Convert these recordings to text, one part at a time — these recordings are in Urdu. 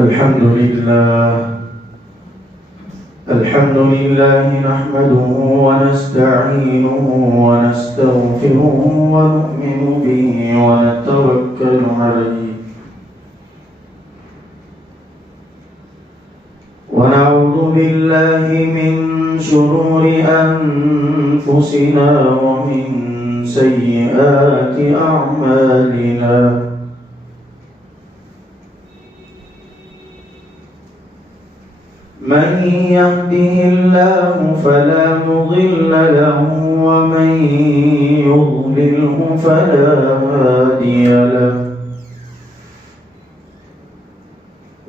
الحمد لله نحمده ونستعينه ونستغفره ونؤمن به ونتوكل عليه ونعوذ بالله من شرور أنفسنا ومن سيئات أعمالنا من يهده الله فلا مضل له ومن يضلله فلا هادي له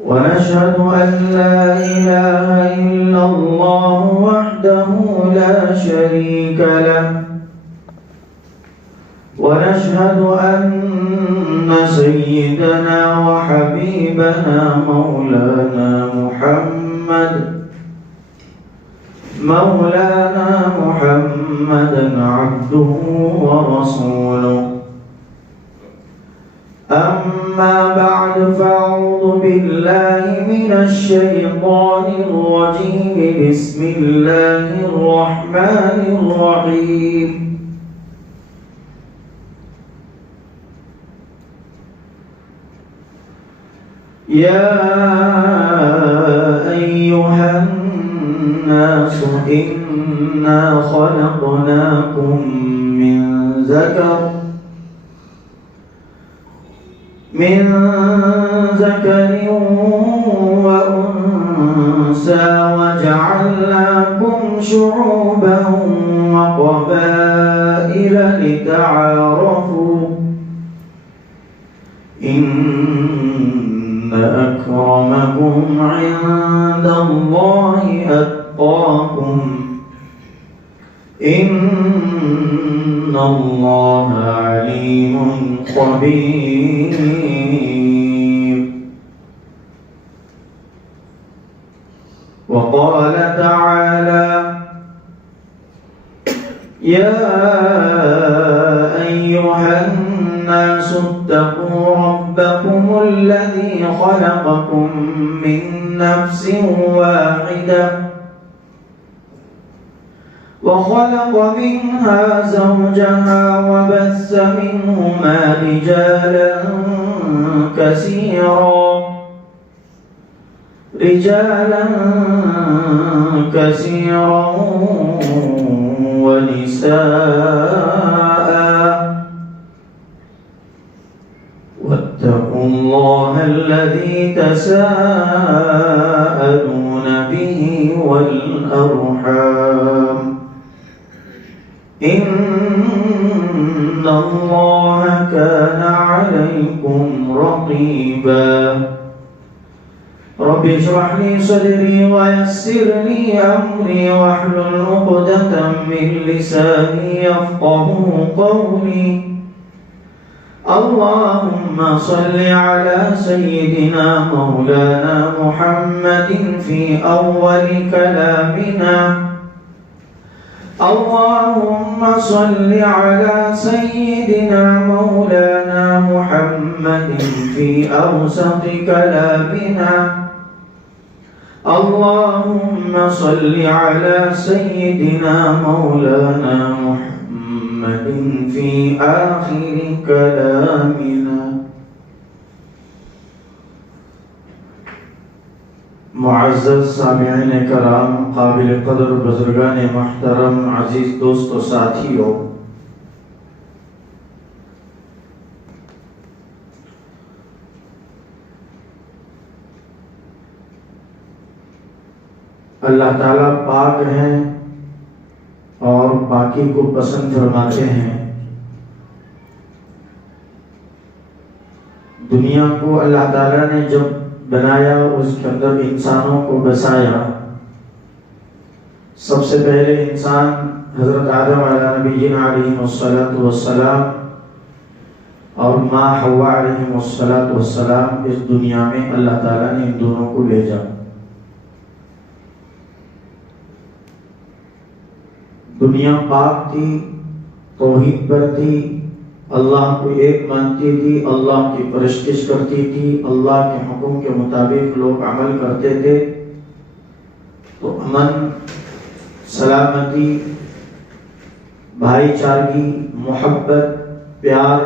ونشهد أن لا إله إلا الله وحده لا شريك له ونشهد أن سيدنا وحبيبنا مولانا محمدا عبده ورسوله أما بعد فأعوذ بالله من الشيطان الرجيم بسم الله الرحمن الرحيم يا أيها الناس إنا خلقناكم من ذكر وأنثى وجعلناكم شعوبا وقبائل لتعارفوا إن أكرمكم عند الله أتقاكم إن الله عليم خبير وقال تعالى يا أيها الناس اتقوا ربكم الذي خلقكم من نفس واحدة وخلق منها زوجها وبث منهما رجالا كثيرا ونساء واتقوا الله الذي تساءلون به والأرحام إن الله كان عليكم رقيبا رب اشرح لي صدري ويسر لي أمري واحلل عقدة من لساني يفقهوا قولي اللهم صل على سيدنا مولانا محمد في أول كلامنا اللهم صل على سيدنا مولانا محمد في أوسط كلامنا اللهم صل على سيدنا مولانا محمد في آخر كلامنا معزز سامعین کرام، قابل قدر بزرگان محترم، عزیز دوست و ساتھیوں، اللہ تعالیٰ پاک ہیں اور پاکی کو پسند فرماتے ہیں۔ دنیا کو اللہ تعالیٰ نے جب بنایا اور اس کے اندر انسانوں کو بسایا، سب سے پہلے انسان حضرت آدم علیہ نبینا علیہ السلام اور ماں حوا علیہ السلام اس دنیا میں اللہ تعالیٰ نے ان دونوں کو بھیجا۔ دنیا پاک تھی، توحید پر تھی اللہ کو ایک مانتی تھی، اللہ کی پرستش کرتی تھی، اللہ کے حکم کے مطابق لوگ عمل کرتے تھے، تو امن، سلامتی، بھائی چارگی، محبت، پیار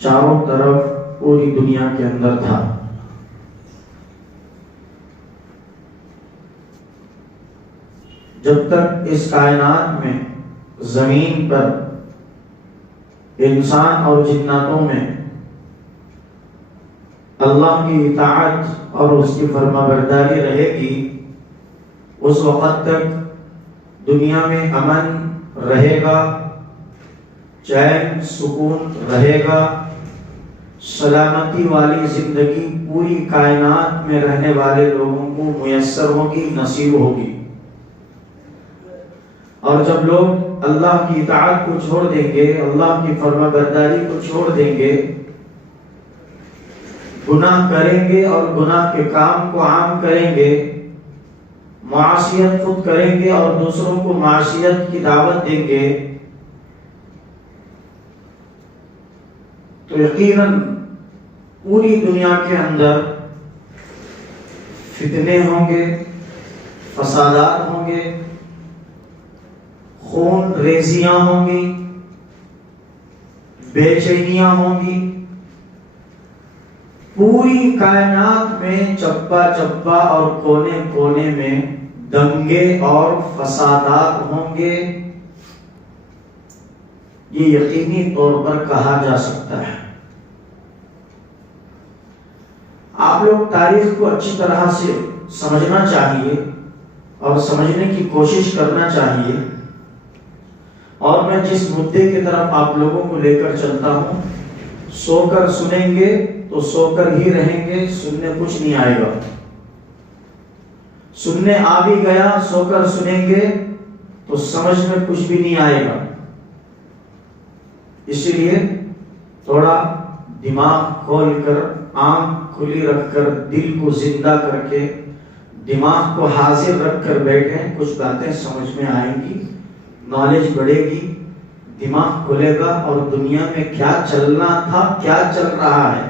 چاروں طرف پوری دنیا کے اندر تھا۔ جب تک اس کائنات میں، زمین پر، انسان اور جناتوں میں اللہ کی اطاعت اور اس کی فرما برداری رہے گی، اس وقت تک دنیا میں امن رہے گا، چین سکون رہے گا، سلامتی والی زندگی پوری کائنات میں رہنے والے لوگوں کو میسر ہوگی، نصیب ہوگی۔ اور جب لوگ اللہ کی اطاعت کو چھوڑ دیں گے، اللہ کی فرما برداری کو چھوڑ دیں گے، گناہ کریں گے اور گناہ کے کام کو عام کریں گے، معصیت خود کریں گے اور دوسروں کو معصیت کی دعوت دیں گے، تو یقیناً پوری دنیا کے اندر فتنے ہوں گے، فسادات ہوں گے، خون ریزیاں ہوں گی، بے چینیاں ہوں گی، پوری کائنات میں چپا چپا اور کونے کونے میں دنگے اور فسادات ہوں گے، یہ یقینی طور پر کہا جا سکتا ہے۔ آپ لوگ تاریخ کو اچھی طرح سے سمجھنا چاہیے اور سمجھنے کی کوشش کرنا چاہیے، اور میں جس مدے کی طرف آپ لوگوں کو لے کر چلتا ہوں، سو کر سنیں گے تو سو کر ہی رہیں گے، سننے کچھ نہیں آئے گا۔ سننے آ بھی گیا، سو کر سنیں گے تو سمجھ میں کچھ بھی نہیں آئے گا۔ اسی لیے تھوڑا دماغ کھول کر، آنکھ کھلی رکھ کر، دل کو زندہ کر کے، دماغ کو حاضر رکھ کر بیٹھیں، کچھ باتیں سمجھ میں آئیں گی، نالج بڑھے گی، دماغ کھلے گا، اور دنیا میں کیا چلنا تھا، کیا چل رہا ہے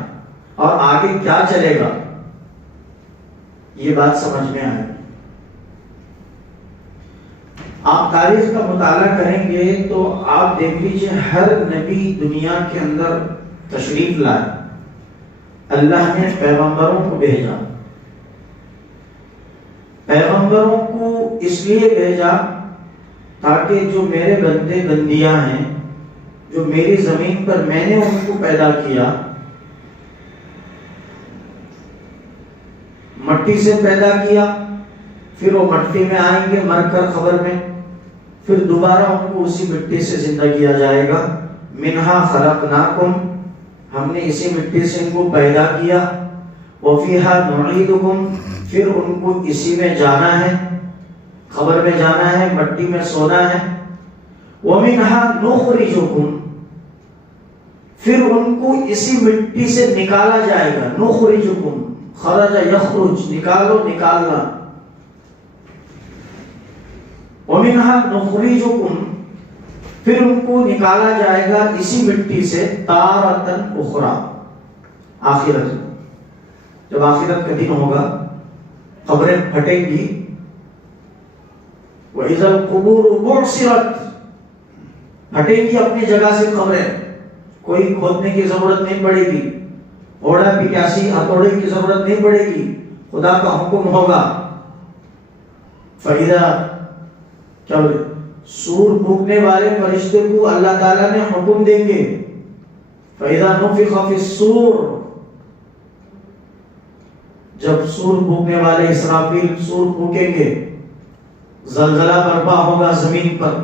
اور آگے کیا چلے گا، یہ بات سمجھ میں آئے گی۔ آپ تاریخ کا مطالعہ کریں گے تو آپ دیکھ لیجئے، ہر نبی دنیا کے اندر تشریف لائے، اللہ نے پیغمبروں کو بھیجا۔ پیغمبروں کو اس لیے بھیجا تاکہ جو میرے بندے بندیاں ہیں، جو میری زمین پر میں نے ان کو پیدا کیا، مٹی سے پیدا کیا، پھر وہ مٹی میں آئیں گے مر کر قبر میں، پھر دوبارہ ان کو اسی مٹی سے زندہ کیا جائے گا۔ منہا خلقناکم، ہم نے اسی مٹی سے ان کو پیدا کیا، وفیہا نعیدکم، پھر ان کو اسی میں جانا ہے، قبر میں جانا ہے، مٹی میں سونا ہے، وَمِنْهَا نُخْرِجُكُمْ، پھر ان کو اسی مٹی سے نکالا جائے گا۔ نُخْرِجُكُمْ، خرج یخرج، نکالو، نکالنا۔ وَمِنْهَا نُخْرِجُكُمْ، پھر ان کو نکالا جائے گا اسی مٹی سے، تارةً اخرى، آخرت، جب آخرت کا دن ہوگا، قبریں پھٹیں گی، وَإِذَا الْقُبُورُ بُعْثِرَتْ، ہٹیں گی اپنی جگہ سے قبریں، کوئی کھودنے کی ضرورت نہیں پڑے گی، اوڑا پچاسی ہتھوڑے کی ضرورت نہیں پڑے گی، خدا کا حکم ہوگا۔ فَإِذَا، کیا بولے، سور پھونکنے والے فرشتے کو اللہ تعالیٰ نے حکم دیں گے، فَإِذَا نُفِخَ فِي الصُّورِ، جب سور پھونکنے والے اسرافیل سور پھونکیں گے، زلزلہ برپا ہوگا زمین پر،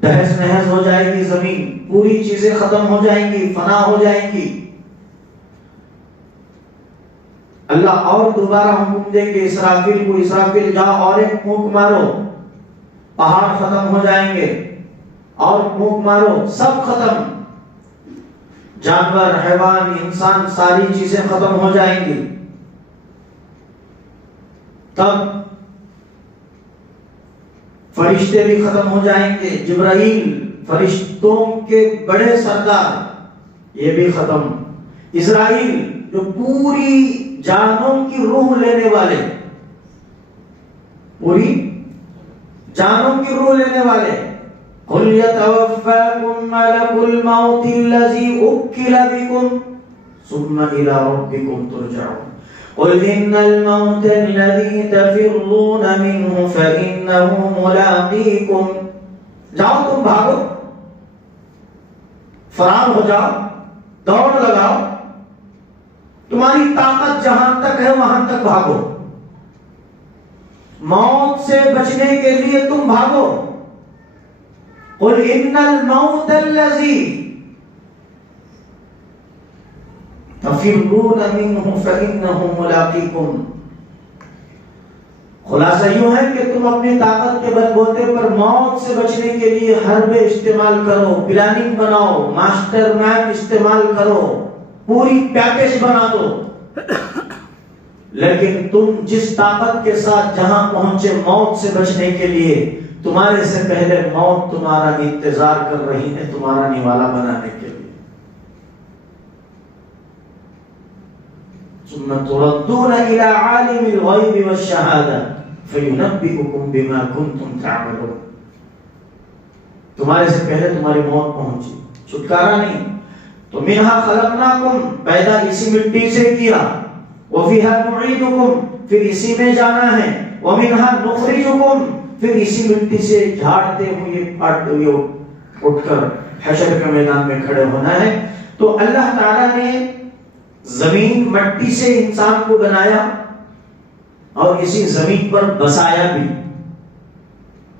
تہس نہس ہو جائے گی زمین، پوری چیزیں ختم ہو جائیں گی، فنا ہو جائیں گی۔ اللہ اور دوبارہ حکم دیں گے اسرافیل کو، اسرافیل جا اور ایک پھونک مارو، پہاڑ ختم ہو جائیں گے، اور پھونک مارو، سب ختم، جانور، حیوان، انسان، ساری چیزیں ختم ہو جائیں گی۔ تب فرشتے بھی ختم ہو جائیں گے، جبرائیل فرشتوں کے بڑے سردار یہ بھی ختم. اسرائیل جو پوری جانوں کی روح لینے والے، پوری جانوں کی روح لینے والے. قُلْ يَتَوَفَّاكُمْ مَلَكُ الْمَوْتِ الَّذِي وُكِّلَ بِكُمْ ثُمَّ إِلَىٰ رَبِّكُمْ تُرْجَعُونَ. قُلْ إِنَّ الْمَوْتَ الَّذِي تَفِرُّونَ مِنْهُ فَإِنَّهُ مُلَاقِيكُمْ. جاؤ تم بھاگو، فرار ہو جاؤ، دوڑ لگاؤ، تمہاری طاقت جہاں تک ہے وہاں تک بھاگو. موت سے بچنے کے لیے تم بھاگو. قُلْ إِنَّ الْمَوْتَ الَّذِي تَفِرُّونَ مِنْهُ فَإِنَّهُ مُلَاقِيكُمْ. خلاصہ یوں ہے کہ تم اپنی طاقت کے بل بوتے پر موت سے بچنے کے لیے حربے استعمال کرو، پلاننگ بناؤ، ماسٹر مائنڈ استعمال کرو، پوری پیکج بنا دو. لیکن تم جس طاقت کے ساتھ جہاں پہنچے موت سے بچنے کے لیے، تمہارے سے پہلے موت تمہارا انتظار کر رہی ہے تمہارا نوالا بنانے کے لیے. ثم تردون الى عالم الغیب والشہادہ فینبئکم بما کنتم تعملون. تمہارے سے پہلے تمہاری موت پہنچی، چھٹکارا نہیں. تو منہا خلقناکم، پیدا اسی مٹی سے کیا، وفیہا نعیدکم، پھر اسی میں جانا ہے، ومنہا نخرجکم، پھر اسی مٹی سے جھاڑتے ہوئے پھاڑتے ہوئے اٹھ کر حشر کے میدان میں کھڑے ہونا ہے. تو اللہ تعالیٰ نے زمین مٹی سے انسان کو بنایا اور اسی زمین پر بسایا بھی،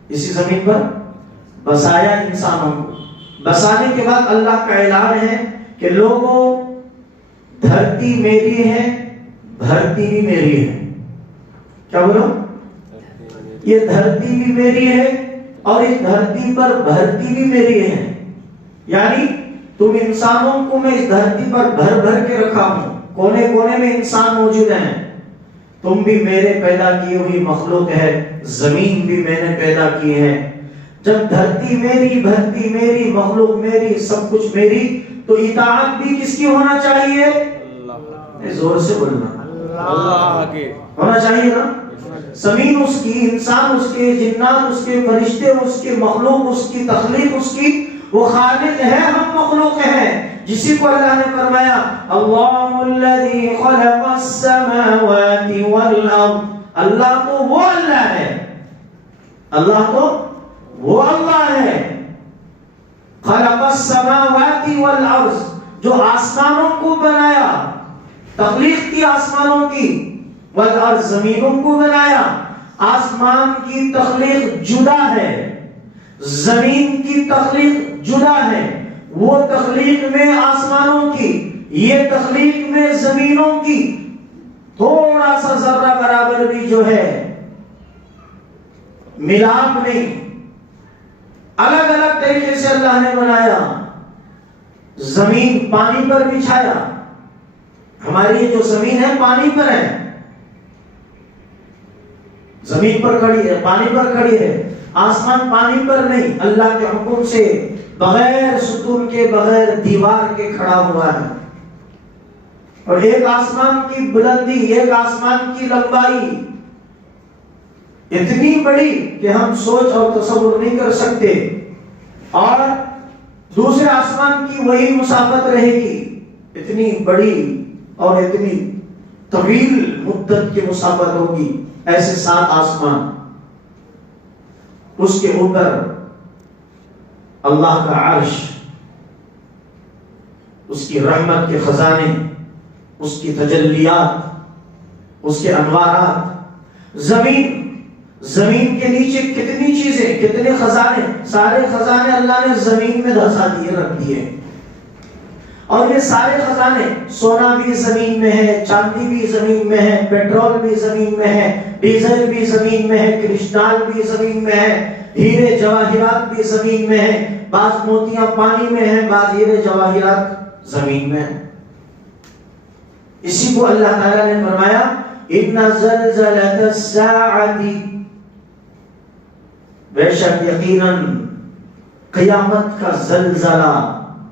اسی زمین پر بسایا انسانوں کو. بسانے کے بعد اللہ کا اعلان ہے کہ لوگوں دھرتی میری ہے، بھرتی بھی میری ہے. کیا بولو؟ یہ دھرتی بھی میری ہے اور اس دھرتی پر بھرتی بھی میری ہے. یعنی تم انسانوں کو میں اس دھرتی پر بھر بھر کے رکھا ہوں، کونے کونے میں انسان موجود ہیں. تم بھی میرے پیدا کی ہوئی مخلوق ہے، زمین بھی میں نے پیدا کی ہے. جب دھرتی میری، بھرتی میری، مخلوق میری، سب کچھ میری، تو اطاعت بھی کس کی ہونا چاہیے؟ اللہ. زور سے بولنا، اللہ کی ہونا چاہیے نا. زمین اس کی، انسان اس کے، جنات اس کے، فرشتے اس کے، مخلوق اس کی، تخلیق اس کی. وہ خالق ہے، ہم مخلوق ہیں. جسی کو اللہ نے فرمایا اللہ الذی خلق السماوات والارض. اللہ تو وہ اللہ ہے، اللہ تو وہ اللہ ہے. خلق السماوات والارض، جو آسمانوں کو بنایا، تخلیق کی آسمانوں کی، والارض زمینوں کو بنایا. آسمان کی تخلیق جدا ہے، زمین کی تخلیق جدا ہے. وہ تخلیق میں آسمانوں کی، یہ تخلیق میں زمینوں کی تھوڑا سا ذرہ برابر بھی جو ہے ملاپ نہیں. الگ الگ طریقے سے اللہ نے بنایا. زمین پانی پر بچھایا، ہماری جو زمین ہے پانی پر ہے، زمین پر کھڑی ہے، پانی پر کھڑی ہے. آسمان پانی پر نہیں، اللہ کے حکم سے بغیر ستون کے، بغیر دیوار کے کھڑا ہوا ہے. اور ایک آسمان کی بلندی، ایک آسمان کی لمبائی اتنی بڑی کہ ہم سوچ اور تصور نہیں کر سکتے، اور دوسرے آسمان کی وہی مسافت رہے گی. اتنی بڑی اور اتنی طویل مدت کی مسافت ہوگی. ایسے 7 آسمان، اس کے اوپر اللہ کا عرش، اس کی رحمت کے خزانے، اس کی تجلیات، اس کے انوارات. زمین کے نیچے کتنی چیزیں، کتنے خزانے، سارے خزانے اللہ نے زمین میں دھسا دیے، رکھ دیے. اور یہ سارے خزانے، سونا بھی زمین میں ہے، چاندی بھی زمین میں ہے، پیٹرول بھی زمین میں ہے، ڈیزل بھی زمین میں ہے، کرسٹال بھی زمین میں ہے، ہیرے جواہرات بھی زمین میں ہے. بعض موتیاں پانی میں ہیں، بعض ہیرے جواہرات زمین میں ہیں. اسی کو اللہ تعالیٰ نے فرمایا ان زلزلۃ الساعۃ، بے شک یقیناً قیامت کا زلزلہ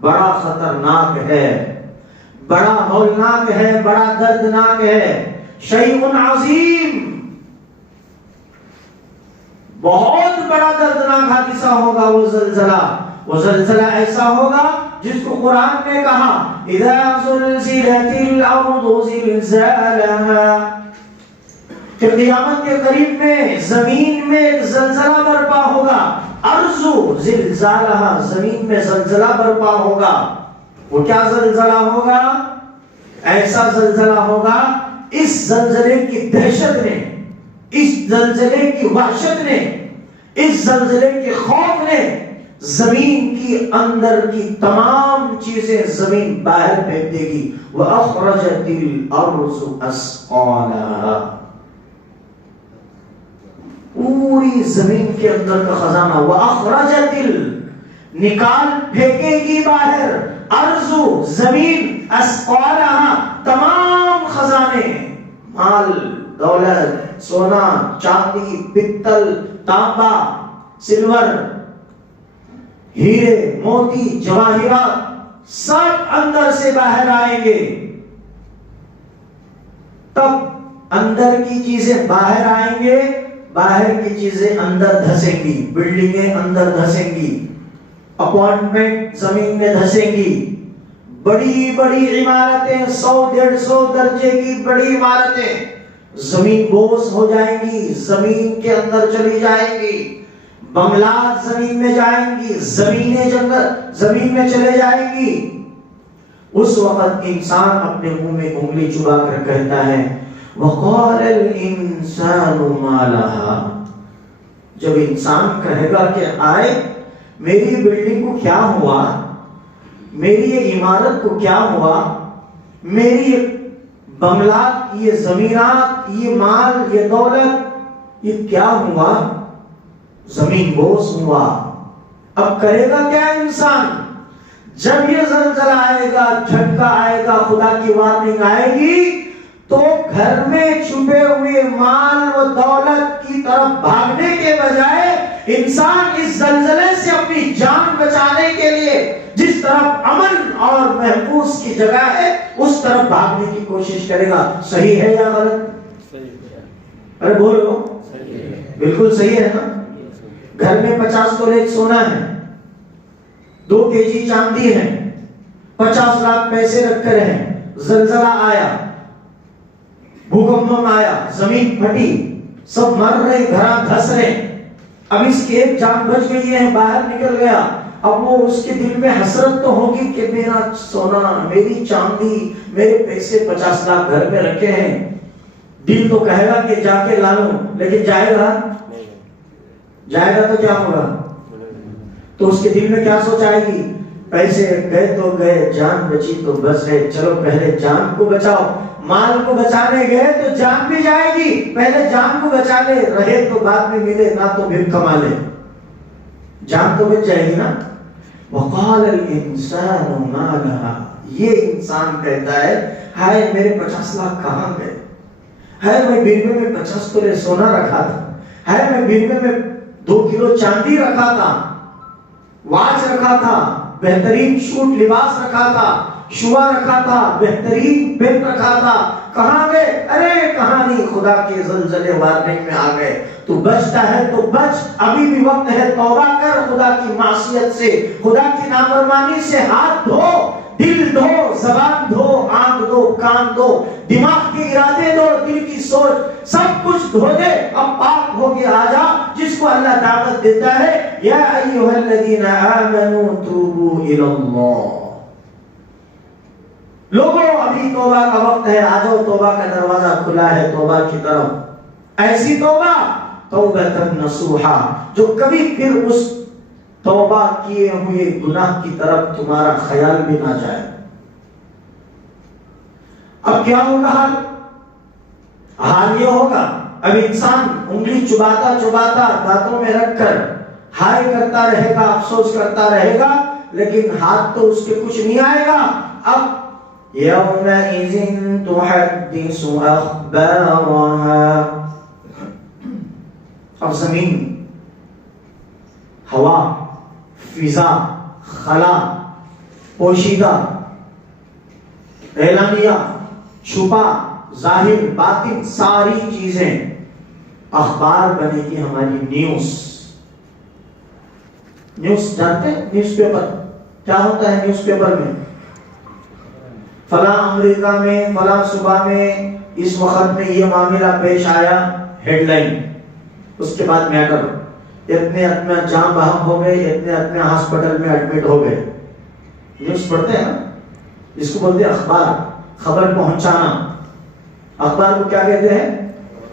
بڑا خطرناک ہے، بڑا ہولناک ہے، بڑا دردناک ہے، شیء عظیم، بہت بڑا دردناک حادثہ ہوگا وہ زلزلہ۔ وہ زلزلہ ایسا ہوگا جس کو قرآن نے کہا اذا زلزلت الارض زلزالها، کہ قیامت کے قریب میں زمین میں ایک زلزلہ برپا ہوگا، ارض زلزالها، زمین میں زلزلہ برپا ہوگا۔ وہ کیا زلزلہ ہوگا؟ ایسا زلزلہ ہوگا، اس زلزلے کی دہشت نے، اس زلزلے کی وحشت نے، اس زلزلے کے خوف نے زمین کی اندر کی تمام چیزیں زمین باہر پھینک دے گی۔ وَأَخْرَجَتِ الْأَرْضُ أَثْقَالَهَا، پوری زمین کے اندر کا خزانہ، وَأَخْرَجَتِ نکال پھینکے گی باہر، ارض زمین، أَثْقَالَهَا تمام خزانے، مال دولت، سونا چاندی پتل تانبا سلور ہیرے موتی جواہرات سب اندر سے باہر آئیں گے۔ تب اندر کی چیزیں باہر آئیں گے، باہر کی چیزیں اندر دھسیں گی، بلڈنگیں اندر دھسیں گی، اپارٹمنٹ زمین میں دھسیں گی، بڑی بڑی عمارتیں 100-150 درجے کی بڑی عمارتیں زمین بوس ہو جائیں گی، زمین کے اندر چلی جائیں گی، بنگلات زمین میں جائیں گی، زمینیں جنگل زمین میں چلے جائیں گی۔ اس وقت انسان اپنے منہ میں انگلی چبا کر کہتا ہے وَقَالَ الْإِنسَانُ مَا لَهَا، جب انسان کہے گا کہ آئے میری بلڈنگ کو کیا ہوا، میری یہ عمارت کو کیا ہوا، میری بنگلات، یہ زمینات، یہ مال، یہ دولت، یہ کیا ہوا، زمین بوس ہوا۔ اب کرے گا کیا انسان؟ جب یہ زلزلہ آئے گا، جھٹکا آئے گا، خدا کی وارننگ آئے گی، تو گھر میں چھپے ہوئے مال و دولت کی طرف بھاگنے کے بجائے انسان اس زلزلے سے اپنی جان بچانے کے لیے جس طرف امن اور محفوظ کی جگہ ہے اس طرف بھاگنے کی کوشش کرے گا۔ صحیح ہے یا غلط؟ ارے بولو، بالکل صحیح ہے نا۔ گھر میں 50 تولے سونا ہے، 2 kg چاندی ہے، 50 لاکھ پیسے رکھ کر ہیں، زلزلہ آیا، بھوکمپ آیا، زمین پھٹی، سب مر رہے، گھر دھس رہے، اب اس کی ایک جان بچ گئی ہے، باہر نکل گیا، اب وہ اس کے دل میں حسرت تو ہوگی کہ میرا سونا، میری چاندی، میرے پیسے 50 لاکھ گھر میں رکھے ہیں۔ دل تو کہے گا کہ جا کے لا لوں، لیکن جائے گا تو کیا ہوگا؟ تو اس کے دل میں کیا سوچ آئے گی؟ پیسے گئے تو گئے، جان بچی تو بس ہے، چلو پہلے جان کو بچاؤ۔ مال کو بچانے گئے تو جان بھی جائے گی، پہلے جان کو بچا لے، رہے تو بعد میں ملے، نہ تو پھر کما لے، جان تو بچ جائے گی نا۔ وَقَالَ الْإِنسَانُ مَا لَهَا، یہ انسان کہتا ہے ہائے میرے 50 لاکھ کہاں گئے، ہائے میں بیڑے میں 50 تولے سونا رکھا تھا، ہائے میں بیڑے میں 2 کلو چاندی رکھا تھا، واچ رکھا تھا، بہترین سوٹ لباس رکھا تھا، شوا رکھا تھا، بہترین پین رکھا تھا، کہاں گئے؟ ارے کہاں نہیں، خدا کے زلزلے وارننگ میں آ گئے۔ تو بچتا ہے تو بچ، ابھی بھی وقت ہے، توبہ کر خدا کی معصیت سے، خدا کی نافرمانی سے، ہاتھ دھو، دل دھو، زبان دھو، آنکھ دو، کان دو، دماغ کے ارادے دو، دل کی سوچ، سب کچھ دھو دے، اب پاک ہو کے آ جا، جس کو اللہ دعوت دیتا ہے یا ایھا الذین آمنوا توبوا الی اللہ، لوگوں ابھی توبہ کا وقت ہے، آ جاؤ، توبہ کا دروازہ کھلا ہے توبہ کی طرف۔ ایسی توبہ توبۃ نصوحا، جو کبھی پھر اس توبہ کیے ہوئے گناہ کی طرف تمہارا خیال بھی نہ جائے۔ اب کیا ہوگا حال یہ ہوگا، اب انسان انگلی چباتا چباتا دانتوں میں رکھ کر ہائے کرتا رہے گا، افسوس کرتا رہے گا، لیکن ہاتھ تو اس کے کچھ نہیں آئے گا۔ اب یومئذ تحدث اخبارها، اب زمین، ہوا، فضا، خلا، پوشیدہ، اعلانیہ، چھپا، ظاہر، باطن، ساری چیزیں اخبار بنے گی ہماری نیوز۔ نیوز جانتے ہیں؟ نیوز پیپر کیا ہوتا ہے؟ نیوز پیپر میں فلاں امریکہ میں فلاں صوبہ میں اس وقت میں یہ معاملہ پیش آیا، ہیڈ لائن، اس کے بعد میٹر، اتنے جام بہم ہو گئے، اتنے ہاسپٹل میں ایڈمٹ ہو گئے۔ نیوز پڑھتے ہیں نا، اس کو بولتے ہیں اخبار، خبر پہنچانا۔ اخبار کو کیا کہتے ہیں؟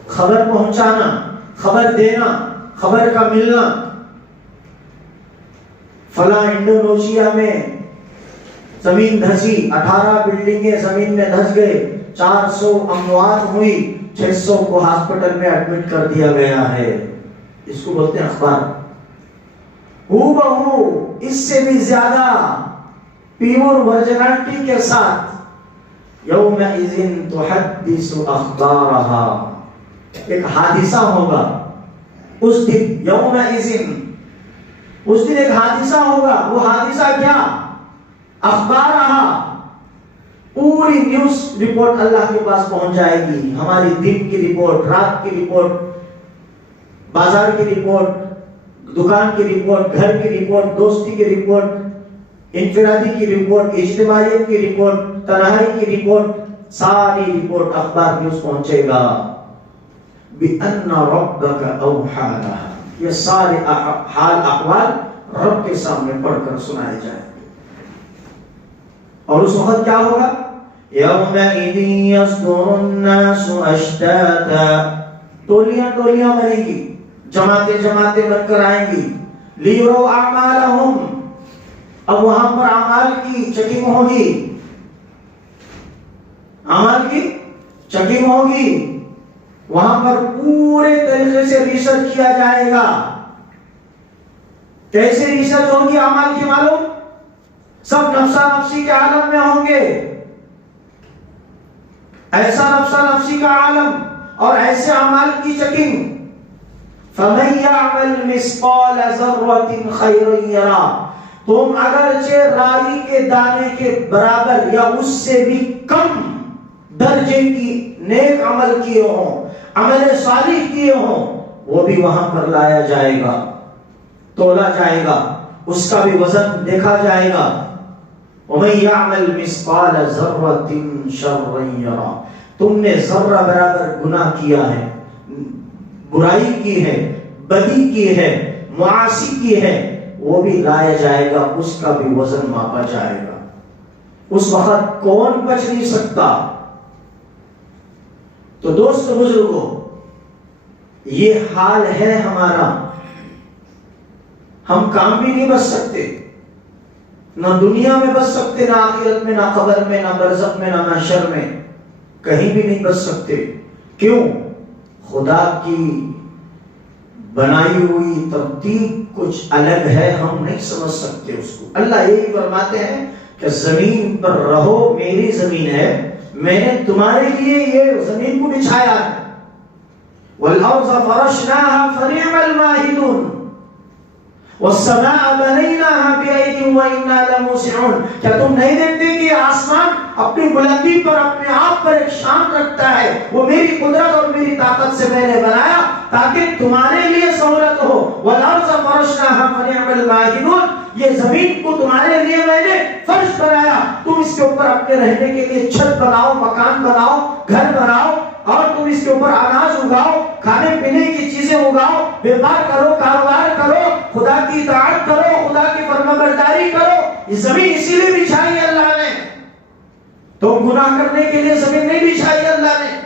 خبر پہنچانا، خبر دینا، خبر کا ملنا۔ فلاں انڈونیشیا میں زمین دھسی، 18 بلڈنگیں زمین میں دھس گئے، 400 اموات ہوئی، 600 کو ہاسپٹل میں ایڈمٹ کر دیا گیا ہے۔ اس کو بولتے ہیں اخبار۔ ہو بہو اس سے بھی زیادہ پیور ورجنالٹی کے ساتھ یومئذ تحدث اخبارہا، ایک حادثہ ہوگا اس دن، یومئذ اس دن ایک حادثہ ہوگا۔ وہ حادثہ کیا؟ اخبارہا، پوری نیوز رپورٹ اللہ کے پاس پہنچ جائے گی، ہماری دن کی رپورٹ، رات کی رپورٹ، بازار کی رپورٹ، دکان کی رپورٹ، گھر کی رپورٹ، دوستی کی رپورٹ، انفرادی کی رپورٹ، اجتماعیت کی رپورٹ، تنہائی کی رپورٹ، ساری رپورٹ اخبار نیوز پہنچے گا۔ بِأَنَّ رَبَّكَ أَوْحَى لَهَا، یہ سارے حال احوال رب کے سامنے پڑھ کر سنائے جائیں گے۔ اور اس وقت کیا ہوگا؟ يَوْمَئِذٍ يَصْدُرُ النَّاسُ أَشْتَاتًا، ٹولیاں ٹولیاں بنیں گی، جماعتیں جماعتیں بن کر آئیں گی۔ لِيُرَوْا أَعْمَالَهُمْ، اب وہاں پر اعمال کی چیکنگ ہوگی، اعمال کی چیکنگ ہوگی، وہاں پر پورے طریقے سے ریسرچ کیا جائے گا۔ کیسے ریسرچ ہوگی اعمال کی معلوم؟ سب نفسا نفسی کے عالم میں ہوں گے، ایسا نفسا نفسی کا عالم اور ایسے اعمال کی چیکنگ۔ فَمَن يَعْمَلْ مِثْقَالَ ذَرَّةٍ خَيْرًا يَرَهُ، تم اگرچہ رائی کے دانے کے برابر یا اس سے بھی کم درجے کی نیک عمل کیے ہوں، عمل صالح کیے ہوں، وہ بھی وہاں پر لایا جائے گا، تولا جائے گا، اس کا بھی وزن دیکھا جائے گا۔ وَمَن يَعْمَلْ مِثْقَالَ ذَرَّةٍ شَرًّا يَرَهُ، تم نے ذرہ برابر گناہ کیا ہے، برائی کی ہے، بدی کی ہے، معاصی کی ہے، وہ بھی لایا جائے گا، اس کا بھی وزن ماپا جائے گا۔ اس وقت کون بچ نہیں سکتا؟ تو دوست بزرگوں، یہ حال ہے ہمارا، ہم کام بھی نہیں بچ سکتے، نہ دنیا میں بچ سکتے، نہ آخرت میں، نہ قبر میں، نہ برزخ میں، نہ محشر میں، کہیں بھی نہیں بچ سکتے۔ کیوں؟ خدا کی بنائی ہوئی ترتیب کچھ الگ ہے، ہم نہیں سمجھ سکتے اس کو۔ اللہ یہی فرماتے ہیں کہ زمین پر رہو، میری زمین ہے، میں نے تمہارے لیے یہ زمین کو بچھایا ہے۔ وَالْأَرْضَ فَرَشْنَاهَا فَنِعْمَ الْمَاهِدُونَ وَالسَّمَاءَ بَنَيْنَاهَا بِأَيْدٍ وَإِنَّا لَمُوسِعُونَ، کیا تم نہیں دیکھتے کہ آسمان اپنی بلندی پر اپنے آپ پر ایک شان رکھتا ہے؟ وہ میری قدرت اور میری طاقت سے میں نے بنایا تاکہ تمہارے لیے سہولت ہو۔ وَالْأَرْضَ فَرَشْنَاهَا فَنِعْمَ الْمَاهِدُونَ، یہ زمین کو تمہارے لیے میں نے فرش بنایا، تم اس کے اوپر اپنے رہنے کے لیے چھت بناؤ، مکان بناؤ، گھر بناؤ، اور تم اس کے اوپر اناج اگاؤ، کھانے پینے کی چیزیں اگاؤ، بیپار کرو، کاروبار کرو، خدا کی اطاعت کرو، خدا کی فرمانبرداری کرو۔ یہ زمین اسی لیے بچھائی اللہ نے، تو گناہ کرنے کے لیے زمین نہیں بچھائی اللہ نے،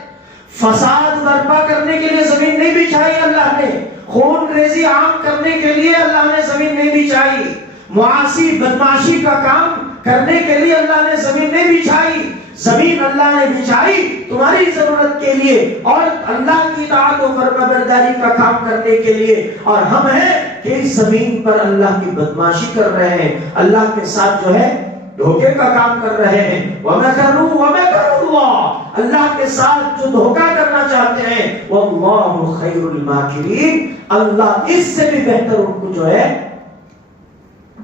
فساد برپا کرنے کے لیے زمین نہیں بچھائی اللہ نے، خون ریزی عام کرنے کے لیے اللہ نے زمین نہیں بچھائی، معاصی بدمعاشی کا کام کرنے کے لیے اللہ نے زمین نہیں بچھائی۔ زمین اللہ نے بچھائی تمہاری ضرورت کے لیے اور اللہ کی اطاعت و فرمانبرداری کا کام کرنے کے لیے، اور ہم ہیں کہ اس زمین پر اللہ کی بدمعاشی کر رہے ہیں، اللہ کے ساتھ جو ہے دھوکے کا کام کر رہے ہیں۔ وَمَكَرُوا وَمَكَرَ اللَّهُ، اللہ کے ساتھ جو دھوکہ کرنا چاہتے ہیں، وَاللَّهُ خَيْرُ الْمَاكِرِينَ، اللہ اس سے بھی بہتر ان کو جو ہے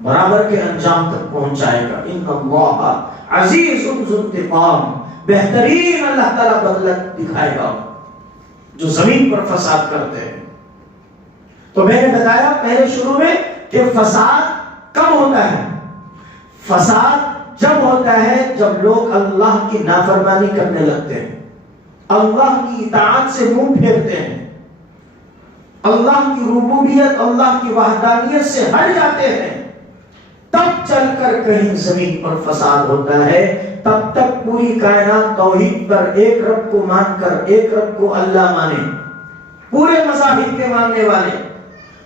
برابر کے انجام تک پہنچائے گا۔ ان اللہ عزیز ذو انتقام، بہترین اللہ تعالیٰ بدلہ دکھائے گا جو زمین پر فساد کرتے ہیں۔ تو میں نے بتایا پہلے شروع میں کہ فساد کب ہوتا ہے؟ فساد جب ہوتا ہے جب لوگ اللہ کی نافرمانی کرنے لگتے ہیں، اللہ کی اطاعت سے منہ پھیرتے ہیں، اللہ کی ربوبیت، اللہ کی وحدانیت سے ہٹ جاتے ہیں، تب چل کر کہیں زمین پر فساد ہوتا ہے۔ تب تک پوری کائنات توحید پر ایک رب کو مان کر ایک رب کو اللہ مانے، پورے مذاہب کے ماننے والے،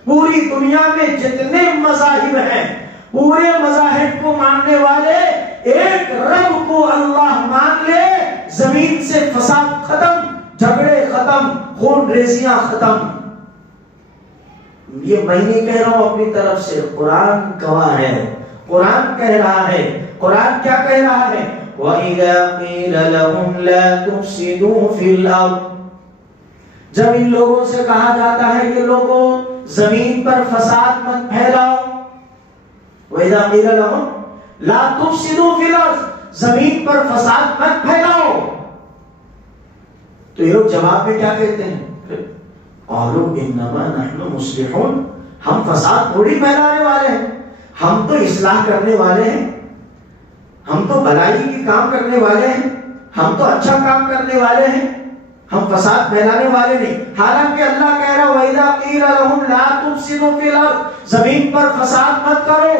پوری دنیا میں جتنے مذاہب ہیں پورے مذاہب کو ماننے والے ایک رب کو اللہ مان لے، زمین سے فساد ختم، جھگڑے ختم، خون ریزیاں ختم۔ یہ میں نہیں کہہ رہا ہوں اپنی طرف سے، قرآن گواہ ہے، قرآن کہہ رہا ہے۔ قرآن کیا کہہ رہا ہے؟ وَإِذَا قِيلَ لَهُمْ لَا تُفْسِدُوا فِي الْأَرْضِ، جب ان لوگوں سے کہا جاتا ہے کہ لوگوں زمین پر فساد مت پھیلاؤ، وَإِذَا قِيلَ لَهُمْ لَا تُفْسِدُوا فِي الْأَرْضِ، زمین پر فساد مت پھیلاؤ، تو یہ لوگ جواب میں کیا کہتے ہیں؟ قَالُوا إِنَّمَا نَحْنُ مُصْلِحُونَ، ہم فساد تھوڑی پھیلانے والے ہیں، ہم تو اصلاح کرنے والے ہیں، ہم تو بھلائی کی کام کرنے والے ہیں، ہم تو اچھا کام کرنے والے ہیں، ہم فساد پھیلانے والے نہیں۔ حالانکہ اللہ کہہ رہا ہے وَإِذَا قِيلَ لَهُمْ لَا تُفْسِدُوا فِي الْأَرْضِ، زمین پر فساد مت کرو،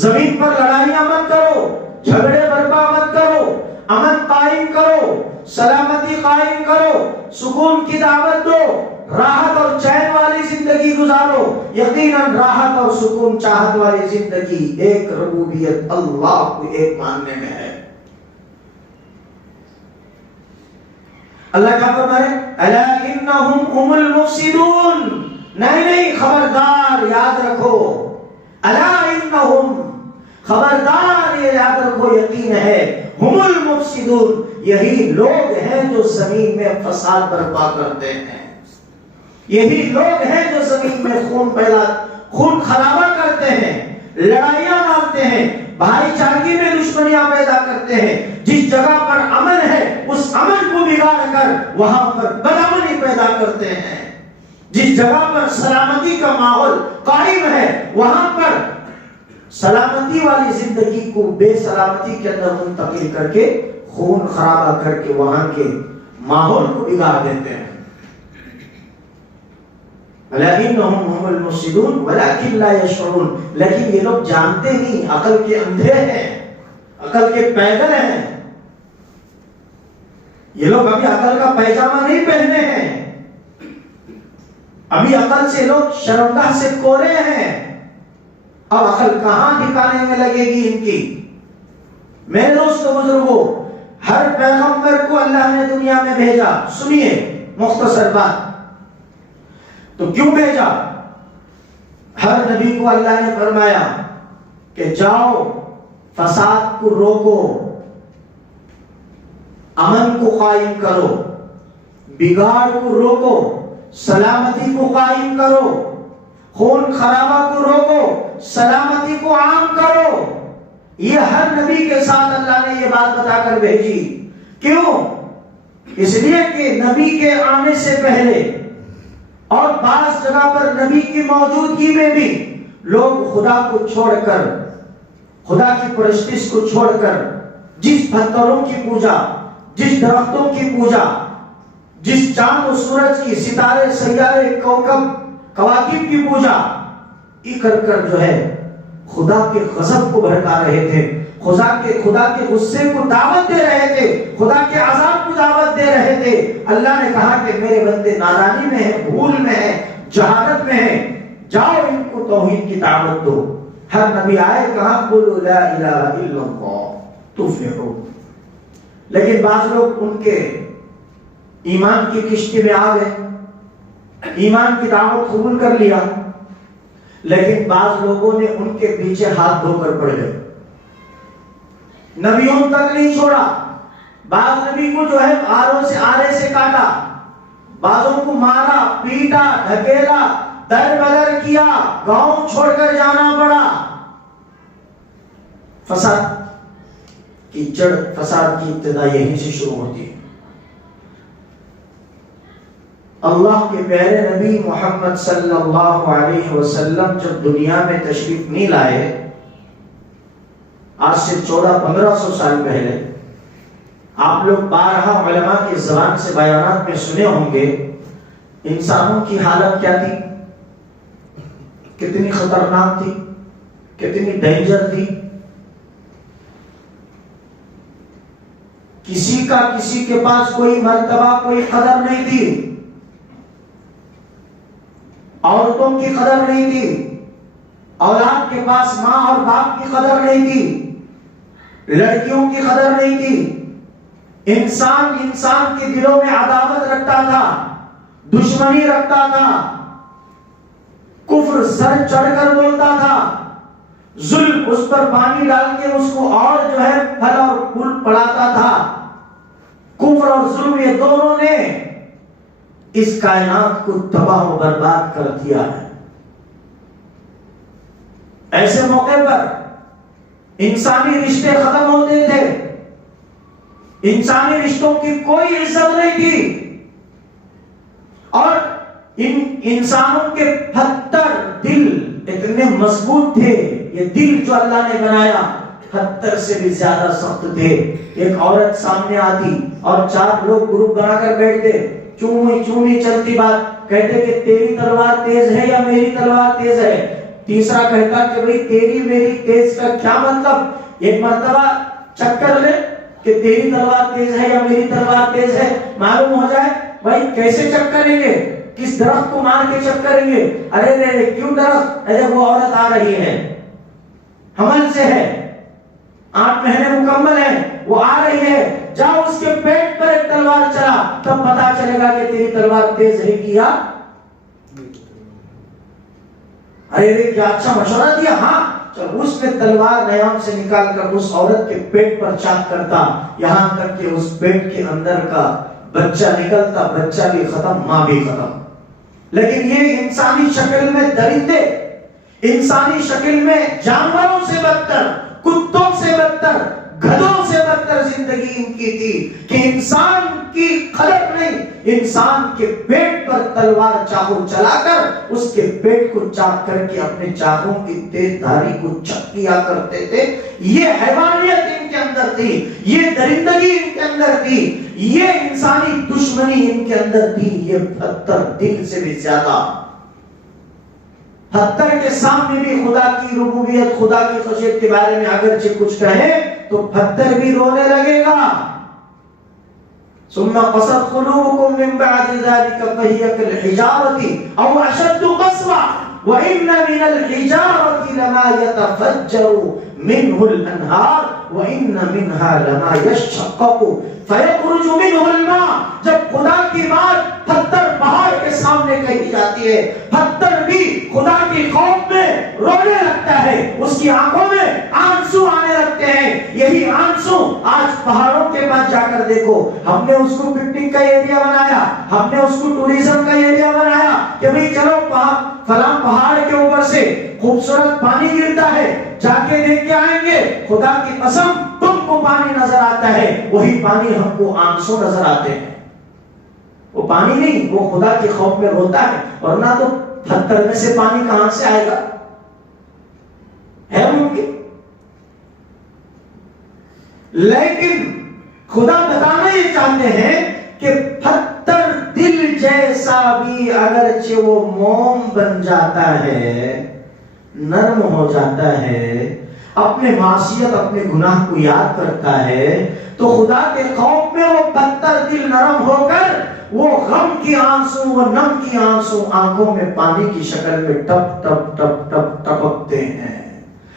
زمین پر لڑائیاں مت کرو، جھگڑے برپا مت کرو، امن قائم کرو، سلامتی قائم کرو، سکون کی دعوت دو، راحت اور چین والی زندگی گزارو۔ یقیناً راحت اور سکون چاہت والی زندگی ایک ربوبیت اللہ کو ایک ماننے میں ہے۔ اللہ کیا فرمائے؟ الا انہم هم المفسدون، نہیں خبردار یاد رکھو، الا انہم، خبردار یہ یاد رکھو، یقین ہے، هم المفسدون، یہی لوگ ہیں جو زمین میں فساد برپا کرتے ہیں، یہی لوگ ہیں جو زمین میں خون خرابہ کرتے ہیں، لڑائیاں ڈالتے ہیں، بھائی چارگی میں دشمنیاں پیدا کرتے ہیں، جس جگہ پر امن ہے اس امن کو بگاڑ کر وہاں پر بدامنی پیدا کرتے ہیں، جس جگہ پر سلامتی کا ماحول قائم ہے وہاں پر سلامتی والی زندگی کو بے سلامتی کے اندر منتقل کر کے خون خرابہ کر کے وہاں کے ماحول کو بگاڑ دیتے ہیں۔ وَلَكِنَّهُمْ هُمُ الْمُفْسِدُونَ وَلَكِنْ لَا يَشْعُرُونَ، لیکن یہ لوگ جانتے نہیں، عقل کے اندھے ہیں، عقل کے پیدل ہیں، یہ لوگ ابھی عقل کا پیجامہ نہیں پہنے ہیں، ابھی عقل سے لوگ شرمگاہ سے کورے ہیں، اب عقل کہاں ٹھکانے میں لگے گی ان کی؟ میرے دوستو بزرگوں، ہر پیغمبر کو اللہ نے دنیا میں بھیجا، سنیے مختصر بات، تو کیوں بھیجا؟ ہر نبی کو اللہ نے فرمایا کہ جاؤ فساد کو روکو، امن کو قائم کرو، بگاڑ کو روکو، سلامتی کو قائم کرو، خون خرابہ کو روکو، سلامتی کو عام کرو۔ یہ ہر نبی کے ساتھ اللہ نے یہ بات بتا کر بھیجی۔ کیوں؟ اس لیے کہ نبی کے آنے سے پہلے اور بعض جگہ پر نبی کی موجودگی میں بھی لوگ خدا کو چھوڑ کر، خدا کی پرستش کو چھوڑ کر، جس پتھروں کی پوجا، جس درختوں کی پوجا، جس چاند و سورج کی، ستارے سیارے کوکب کواکب کی پوجا کر کر جو ہے خدا کے غضب کو بھڑکا رہے تھے، خدا کے غصے کو دعوت دے رہے تھے، خدا کے عذاب کو دعوت دے رہے تھے۔ اللہ نے کہا کہ میرے بندے نادانی میں ہیں، بھول میں ہیں، جہالت میں ہیں، جاؤ ان کو توحید کی دعوت دو۔ ہر نبی آئے کہا قولوا لا الہ الا اللہ تفلحوا، لیکن بعض لوگ ان کے ایمان کی کشتی میں آ گئے، ایمان کی دعوت قبول کر لیا، لیکن بعض لوگوں نے ان کے پیچھے ہاتھ دھو کر پڑ گئے، نبیوں تک نہیں چھوڑا، بعض نبی کو جو ہے آرے سے کاٹا، بعضوں کو مارا، پیٹا، دھکیلا، در بدر کیا، گاؤں چھوڑ کر جانا پڑا. فساد کی جڑ، فساد کی ابتدا یہیں سے شروع ہوتی ہے. اللہ کے پیارے نبی محمد صلی اللہ علیہ وسلم جب دنیا میں تشریف نہیں لائے، آج سے 1400-1500 سال پہلے، آپ لوگ بارہا علماء کی زبان سے بیانات میں سنے ہوں گے انسانوں کی حالت کیا تھی، کتنی خطرناک تھی، کتنی ڈینجر تھی. کسی کے پاس کوئی مرتبہ، کوئی قدر نہیں تھی. عورتوں کی قدر نہیں تھی، اولاد کے پاس ماں اور باپ کی قدر نہیں تھی، لڑکیوں کی قدر نہیں تھی. انسان کے دلوں میں عداوت رکھتا تھا، دشمنی رکھتا تھا، کفر سر چڑھ کر بولتا تھا، ظلم اس پر پانی ڈال کے اس کو اور جو ہے پھل اور پھول پڑاتا تھا. کفر اور ظلم یہ دونوں نے اس کائنات کو تباہ و برباد کر دیا ہے. ایسے موقع پر انسانی رشتے ختم ہوتے تھے، انسانی رشتوں کی کوئی عزت نہیں تھی، اور ان انسانوں کے پتھر دل اتنے مضبوط تھے. یہ دل جو اللہ نے بنایا پتھر سے بھی زیادہ سخت تھے. ایک عورت سامنے آتی اور 4 لوگ گروپ بنا کر بیٹھتے، چونی چلتی بات، کہتے کہ تیری تلوار تیز ہے یا میری تلوار تیز ہے. تیسرا کہتا کہ بھئی تیری میری تیز کا کیا مطلب، ایک مرتبہ چکر لے کہ تیری تلوار تیز ہے یا میری تلوار تیز ہے، معلوم ہو جائے. بھائی کیسے چک کریں گے، کس درخت کو مار کے چک کریں گے. ارے کیوں درخت، ارے وہ عورت آ رہی ہے، حمل سے ہے، 8 مہینے مکمل ہے، وہ آ رہی ہے، جاؤ اس کے پیٹ پر ایک تلوار چلا، تب پتا چلے گا کہ تیری تلوار تیز ہے کیا. ارے کیا اچھا مشورہ دیا. ہاں چل، اس نے تلوار نیام سے نکال کر اس عورت کے پیٹ پر چاک کرتا، یہاں تک کہ اس پیٹ کے اندر کا بچہ نکلتا، بچہ بھی ختم، ماں بھی ختم. لیکن یہ انسانی شکل میں درندے، انسانی شکل میں جانوروں سے بدتر، کتوں سے بدتر، گدھوں سے بدتر زندگی ان کی تھی کہ انسان کی قدر نہیں، انسان کے پیٹ پر تلوار چاقو چلا کر اس کے پیٹ کو چاک کر کے اپنے چاقوں کی تیز دھاری کو چک کیا کرتے تھے. یہ حیوانیت ان کے اندر تھی، یہ درندگی ان کے اندر تھی، یہ انسانی دشمنی ان کے اندر تھی. یہ پتھر دل سے بھی زیادہ، پتھر کے سامنے بھی خدا کی ربوبیت، خدا کی خشیت کے بارے میں اگرچہ کچھ کہے تو پتھر بھی رونے لگے گا. ثم قست قلوبكم من بعد ذلك فهي كالحجارة أو أشد قسوة وإن من الحجارة لما يتفجر منه الأنهار وإن منها لما يشقق فيخرج منه الماء. جب خدا کی بات پتھر پہاڑ کے سامنے کہی جاتی ہے، پتھر بھی خدا کی خوف میں رونے لگتا ہے، اس کی آنکھوں میں آنسو آنے لگتے ہیں. یہی آنسو آج پہاڑوں کے پاس جا کر دیکھو، ہم نے اس کو پکنک کا ایریا بنایا، ہم نے اس کو ٹوریزم کا ایریا بنایا کہ بھئی چلو فلاں پہاڑ کے اوپر سے خوبصورت پانی گرتا ہے، جا کے دیکھ کے آئیں گے. خدا کی قسم تم کو پانی نظر آتا ہے، وہی پانی ہم کو آنسو نظر آتے ہیں. وہ پانی نہیں، وہ خدا کے خوف میں روتا ہے، ورنہ تو پتھر میں سے پانی کہاں سے آئے گا، ہے ممکن. لیکن خدا بتانا یہ چاہتے ہیں کہ پتھر دل جیسا بھی اگرچہ وہ موم بن جاتا ہے، نرم ہو جاتا ہے، اپنے معصیت اپنے گناہ کو یاد کرتا ہے، تو خدا کے خوف میں وہ پتھر دل نرم ہو کر وہ غم کی آنسو، وہ نم کی آنسو آنکھوں میں پانی کی شکل میں ٹپ ٹپ ٹپ ٹپ ٹپکتے ہیں.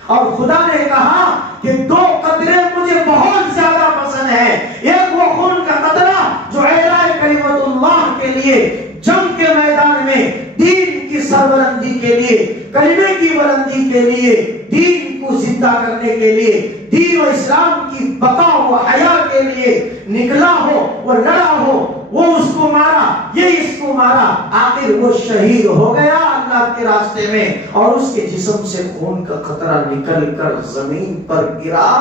اور خدا نے کہا کہ 2 قطرے مجھے بہت زیادہ پسند ہیں. ایک وہ خون کا قطرہ جو اعلاء کلمت اللہ کے لیے جنگ کے میدان میں دین کی سربلندی کے لیے، کلمے کی بلندی کے لیے، دین کو زندہ کرنے کے لیے، دین و اسلام کی بقا و حیا کے کے لیے نکلا ہو، وہ لڑا ہو، وہ اس کو مارا، یہ اس کو مارا، آخر وہ شہید ہو گیا اللہ کے راستے میں، اور اس کے جسم سے خون کا قطرہ نکل کر زمین پر گرا۔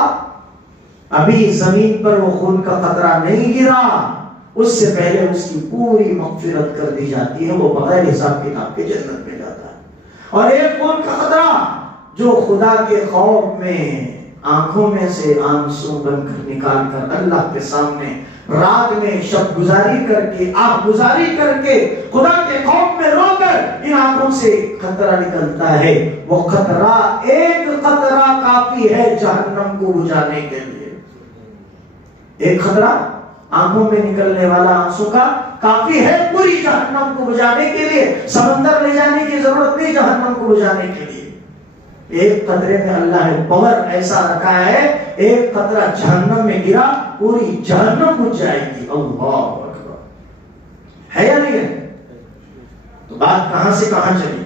ابھی زمین پر وہ خون کا قطرہ نہیں گرا، اس سے پہلے اس کی پوری مغفرت کر دی جاتی ہے، وہ بغیر حساب کتاب کے جنت میں جاتا ہے۔ اور ایک خون کا قطرہ جو خدا کے خوف میں آنکھوں میں سے آنسو بن کر نکال کر اللہ کے سامنے رات میں شب گزاری کر کے، آہ گزاری کر کے، خدا کے خوف میں رو کر ان آنکھوں سے قطرہ نکلتا ہے، وہ قطرہ، ایک قطرہ کافی ہے جہنم کو بجھانے کے لیے۔ ایک قطرہ آنکھوں میں نکلنے والا آنسو کا کافی ہے پوری جہنم کو بجھانے کے لیے، سمندر لے جانے کی ضرورت نہیں جہنم کو بجھانے کے لیے۔ ایک قطرے میں اللہ نے پاور ایسا رکھا ہے، ایک قطرہ جہنم میں گرا پوری جہنم بجھ جائے گی۔ اللہ اکبر، ہے یا نہیں ہے؟ تو بات کہاں سے کہاں چلی؟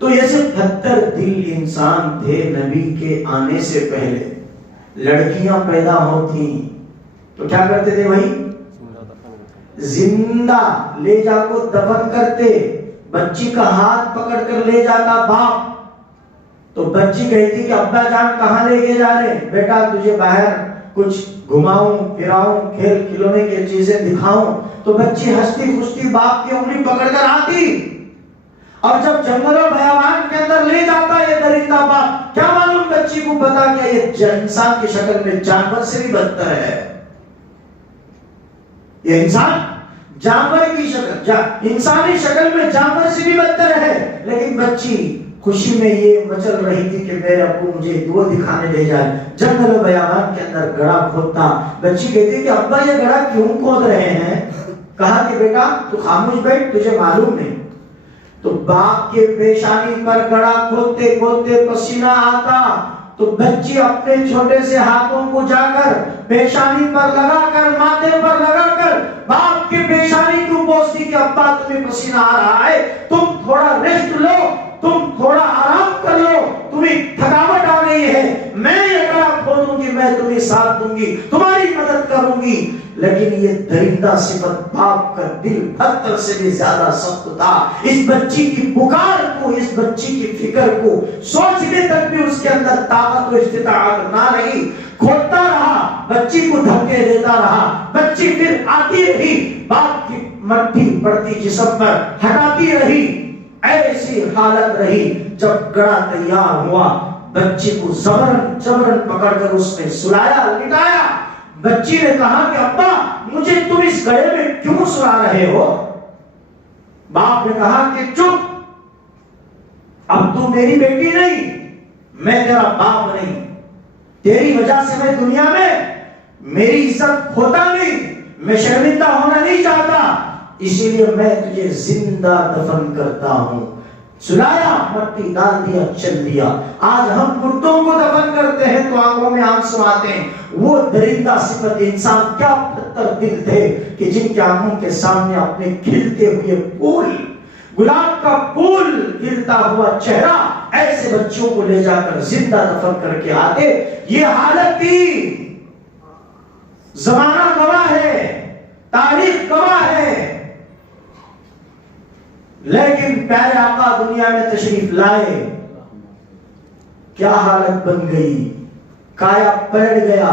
تو یہ صرف 72 دل انسان تھے نبی کے آنے سے پہلے۔ لڑکیاں پیدا ہوتی تو کیا کرتے تھے بھائی؟ زندہ لے جا کو دفن کرتے۔ بچی کا ہاتھ پکڑ کر لے جاتا باپ، تو بچی کہتی کہ ابا جان کہاں لے کے جا رہے ہیں؟ بیٹا تجھے باہر کچھ گھماؤں پھراؤں، کھیل کھلونے کی چیزیں دکھاؤں۔ تو بچی ہنستی خوشتی باپ کی انگلی پکڑ کر آتی، اور جب جنگل و بیابان کے اندر لے جاتا یہ درندہ باپ، کیا معلوم بچی کو پتا کہ یہ انسان کی شکل میں جانور سے بھی بدتر ہے، یہ انسان جانور کی شکل، انسانی شکل میں جانور سے بھی بدتر ہے، لیکن بچی خوشی میں یہ مچل رہی تھی کہ میرے ابو مجھے وہ دکھانے لے جائے۔ جنگل و بیابان کے اندر گڑھا کھودتا، بچی کہتی کہ ابا یہ گڑھا کیوں کھود رہے ہیں؟ کہا کہ بیٹا تو خاموش بیٹھ، تجھے معلوم نہیں۔ تو باپ کے پیشانی پر گڑھا کھودتے کھودتے پسینہ آتا، تو بچی اپنے چھوٹے سے ہاتھوں کو جا کر پیشانی پر لگا کر، ماتھے پر لگا کر باپ کے پیشانی کو پوچھتی کہ ابا تمہیں پسینہ آ رہا ہے، تم تھوڑا ریسٹ لو، تم تھوڑا آرام کر لو، تمہیں تھکاوٹ آ گئی ہے، میں یہ گڑھا کھودوں گی، میں تمہیں ساتھ دوں گی، تمہاری مدد کروں گی۔ لیکن یہ درندہ صفت باپ کا دل پتھر سے بھی زیادہ سخت تھا۔ اس بچی کی پکار کو، اس بچی کی فکر کو سوچنے تک بھی اس کے اندر طاقت و استطاعت نہ رہی۔ کھودتا رہا، بچی کو دھکے دیتا رہا، بچی پھر آتی رہی، باپ کی مٹی پڑتی جسم پر ہٹاتی رہی، ایسی حالت رہی۔ جب گڑھا تیار ہوا، بچی کو زبرن پکڑ کر اس نے سلایا، لٹایا۔ بچی نے کہا کہ ابا مجھے تم اس گڑھے میں کیوں سلا رہے ہو؟ باپ نے کہا کہ چپ، اب تو میری بیٹی نہیں، میں تیرا باپ نہیں، تیری وجہ سے میں دنیا میں میری عزت ہوتا نہیں، میں شرمندہ ہونا نہیں چاہتا، اسی لیے میں تجھے زندہ دفن کرتا ہوں۔ سلایا، مٹی ڈال دیا، چل دیا۔ آج ہم مردوں کو دفن کرتے ہیں تو آنکھوں میں آنسو آتے ہیں۔ وہ درندہ صفت انسان کیا پتھر دل تھے کہ جن کی آنکھوں کے سامنے اپنے کھلتے ہوئے پھول، گلاب کا پھول کھلتا ہوا چہرہ، ایسے بچوں کو لے جا کر زندہ دفن کر کے آتے۔ یہ حالت تھی، زمانہ گواہ ہے، تاریخ گواہ ہے۔ لیکن پیارے آقا دنیا میں تشریف لائے، کیا حالت بن گئی، کایا پلٹ گیا،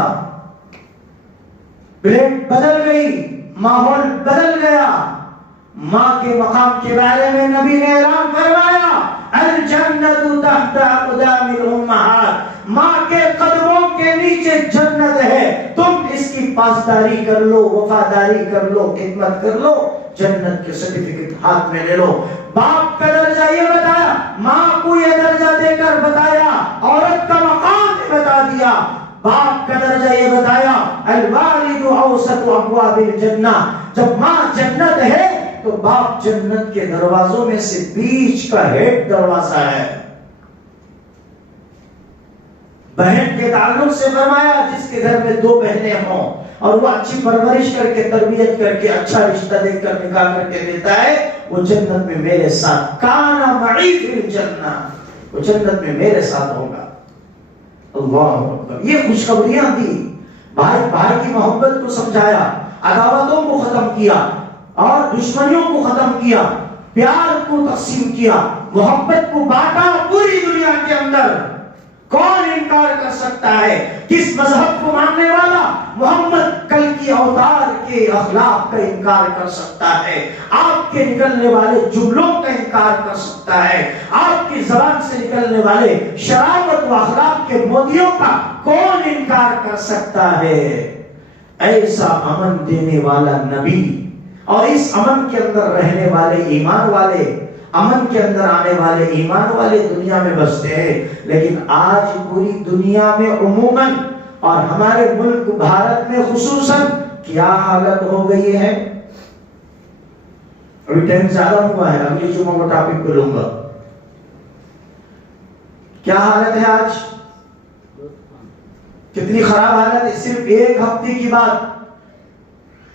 پلیٹ بدل گئی، ماحول بدل گیا۔ ماں کے مقام کے بارے میں نبی نے اعلان فرمایا، الجنت تحت اقدام الامہات، ماں کے قدموں کے نیچے جنت ہے، تم اس کی پاسداری کر لو، وفاداری کر لو، خدمت کر لو، جنت کے سرٹیفکیٹ ہاتھ میں لے لو۔ باپ کا درجہ یہ بتایا، ماں کو یہ درجہ دے کر بتایا، عورت کا مقام بتا دیا۔ باپ کا درجہ یہ بتایا، الوالد اوسط ابواب الجنہ، جب ماں جنت ہے تو باپ جنت کے دروازوں میں سے بیچ کا ہیڈ دروازہ ہے۔ بہن کے تعلق سے فرمایا، جس کے گھر میں 2 بہنیں ہوں اور وہ اچھی پرورش کر کے، تربیت کر کے، اچھا رشتہ دے کر نکاح کر کے دیتا ہے، وہ جنت میں میرے ساتھ، کانا معی فی الجنہ، وہ جنت میں میرے ساتھ ہوگا۔ اللہ اکبر، یہ خوشخبریاں دی بھائی بھائی کی محبت کو سمجھایا، عداوتوں کو ختم کیا اور دشمنیوں کو ختم کیا، پیار کو تقسیم کیا، محبت کو بانٹا پوری دنیا کے اندر۔ کون انکار کر سکتا ہے؟ کس مذہب کو ماننے والا محمد کل کی اوتار کے اخلاق کا انکار کر سکتا ہے؟ آپ کے نکلنے والے جملوں کا انکار کر سکتا ہے؟ آپ کی زبان سے نکلنے والے شرافت و اخلاق کے موتیوں کا کون انکار کر سکتا ہے؟ ایسا امن دینے والا نبی اور اس امن کے اندر رہنے والے ایمان والے، امن کے اندر آنے والے ایمان والے دنیا میں بستے ہیں۔ لیکن آج پوری دنیا میں عموماً اور ہمارے ملک بھارت میں خصوصاً کیا حالت ہو گئی ہے؟ ابھی ٹائم زیادہ ہوا ہے، اگلی جمعہ کو ٹاپک پہ لوں گا۔ کیا حالت ہے آج؟ کتنی خراب حالت ہے؟ صرف ایک ہفتے کی بات،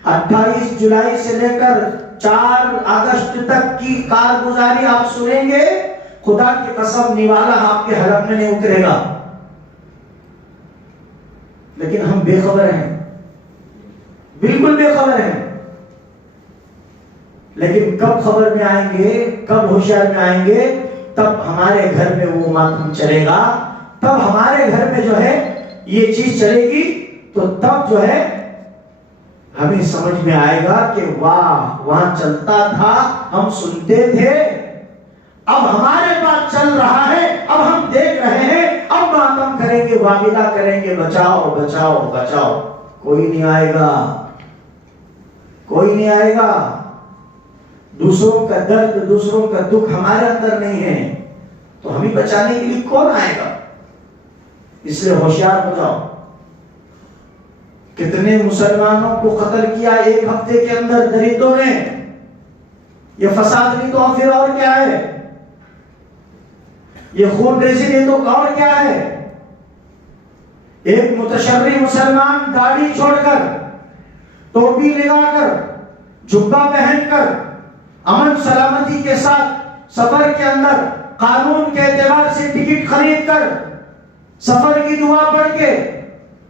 28 جولائی سے لے کر 4 اگست تک کی کارگزاری آپ سنیں گے، خدا کی قسم نوالا آپ کے حلق میں نہیں اترے گا۔ لیکن ہم بے خبر ہیں، بالکل بے خبر ہیں۔ لیکن کب خبر میں آئیں گے، کب ہوشیار میں آئیں گے؟ تب ہمارے گھر میں وہ ماتم چلے گا، تب ہمارے گھر میں جو ہے یہ چیز چلے گی، تو تب جو ہے ہمیں سمجھ میں آئے گا کہ واہ وہاں چلتا تھا، ہم سنتے تھے، اب ہمارے پاس چل رہا ہے، اب ہم دیکھ رہے ہیں، اب ماتم کریں گے، واویلا کریں گے، بچاؤ بچاؤ بچاؤ۔ کوئی نہیں آئے گا، کوئی نہیں آئے گا۔ دوسروں کا درد، دوسروں کا دکھ ہمارے اندر نہیں ہے، تو ہمیں بچانے کے لیے کون آئے گا؟ اس لیے ہوشیار ہو جاؤ۔ کتنے مسلمانوں کو قتل کیا ایک ہفتے کے اندر دریندوں نے؟ یہ فساد نہیں تو پھر اور کیا ہے؟ یہ خون ریزی نہیں تو اور کیا ہے؟ ایک متشرع مسلمان داڑھی چھوڑ کر، ٹوپی لگا کر، جبہ پہن کر، امن سلامتی کے ساتھ سفر کے اندر قانون کے اعتبار سے ٹکٹ خرید کر، سفر کی دعا پڑھ کے،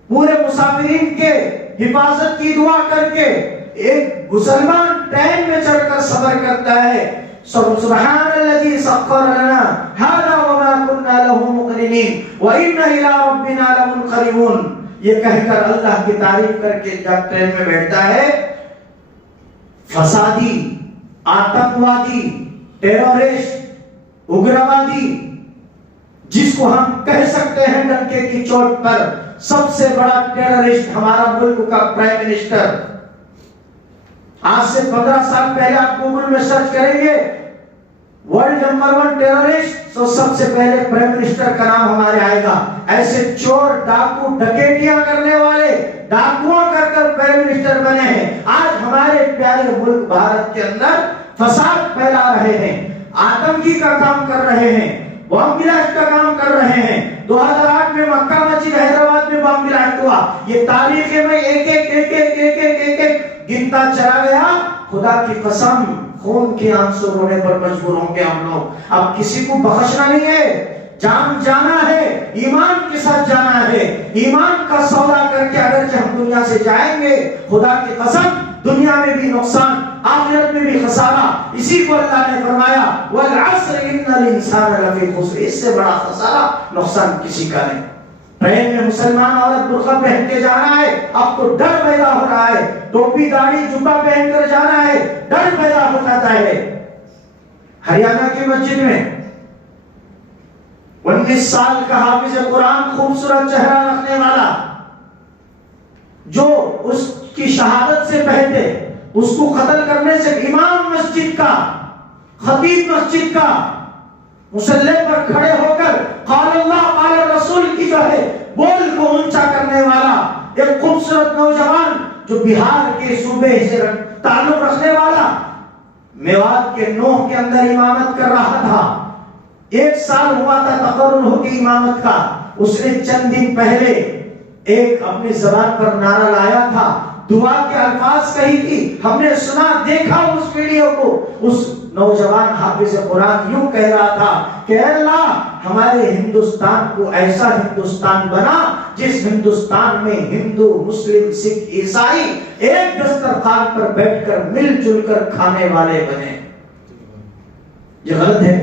پورے مسافرین کے حفاظت کی دعا کر کے، ایک مسلمان ٹرین میں چڑھ کر سفر کرتا ہے، سبحان الذی سخر لنا ھذا وما كنا له مقرنین وإنا إلى ربنا لمنقلبون، یہ کہہ کر اللہ کی تعریف کر کے جب ٹرین میں بیٹھتا ہے، فسادی، آتنکوادی، ٹیرورسٹ، اگروادی، جس کو ہم کہہ سکتے ہیں ڈنکے کی چوٹ پر سب سے بڑا ٹیررسٹ ہمارا ملک کا پرائم منسٹر۔ آج سے 15 سال پہلے آپ گوگل میں سرچ کریں گے ورلڈ نمبر 1 ٹیررسٹ، تو سب سے پہلے پرائم منسٹر کا نام ہمارے آئے گا۔ ایسے چور، ڈاکو، ڈکیتیاں کرنے والے ڈاکو کر کر پرائم منسٹر بنے ہیں۔ آج ہمارے پیارے ملک بھارت کے اندر فساد پھیلا رہے ہیں، آتنکی کا کام کر رہے ہیں، بم بلاسٹ کا کام کر رہے ہیں۔ 2008 میں مکہ مسجد حیدرآباد میں بم بلاسٹ ہوا، یہ تاریخ میں ایک ایک گنتا چلا گیا۔ خدا کی قسم خون کے آنسو رونے پر مجبور ہوں گے ہم لوگ۔ اب کسی کو بخشنا نہیں ہے، جان جانا ہے، ایمان کے ساتھ جانا ہے۔ ایمان کا سودا کر کے اگر ہم دنیا سے جائیں گے، خدا کی قسم دنیا میں بھی نقصان، آخرت میں بھی خسارہ۔ اسی کو اللہ نے فرمایا والعصر ان الانسان لفی خسر، اس سے بڑا خسارہ نقصان کسی کا نہیں۔ ٹرین میں مسلمان عورت برقع پہن کے جانا ہے، اب تو ڈر پیدا ہو رہا ہے، ٹوپی داڑھی جبہ پہن کر جانا ہے، ڈر پیدا ہو جاتا ہے۔ ہریانہ کی مسجد میں 19 سال کا حافظ قرآن، خوبصورت چہرہ رکھنے والا، جو اس کی شہادت سے پہلے اس کو قتل کرنے سے امام مسجد کا، خطیب مسجد کا، مصلی پر کھڑے ہو کر قال اللہ قال رسول کی جو ہے بول کو اونچا کرنے والا ایک خوبصورت نوجوان، جو بہار کے صوبے سے تعلق رکھنے والا، میوات کے نوح کے اندر امامت کر رہا تھا۔ 1 سال ہوا تھا تقرر ہو کے امامت کا۔ اس نے چند دن پہلے ایک اپنی زبان پر نعرہ لایا تھا، دعا کے الفاظ کہی تھی، ہم نے سنا، دیکھا اس ویڈیو کو۔ اس نوجوان حافظ قرآن یوں کہہ رہا تھا کہ اے اللہ ہمارے ہندوستان کو ایسا ہندوستان بنا جس ہندوستان میں ہندو، مسلم، سکھ، عیسائی ایک دسترخوان پر بیٹھ کر مل جل کر کھانے والے بنے. یہ غلط ہے؟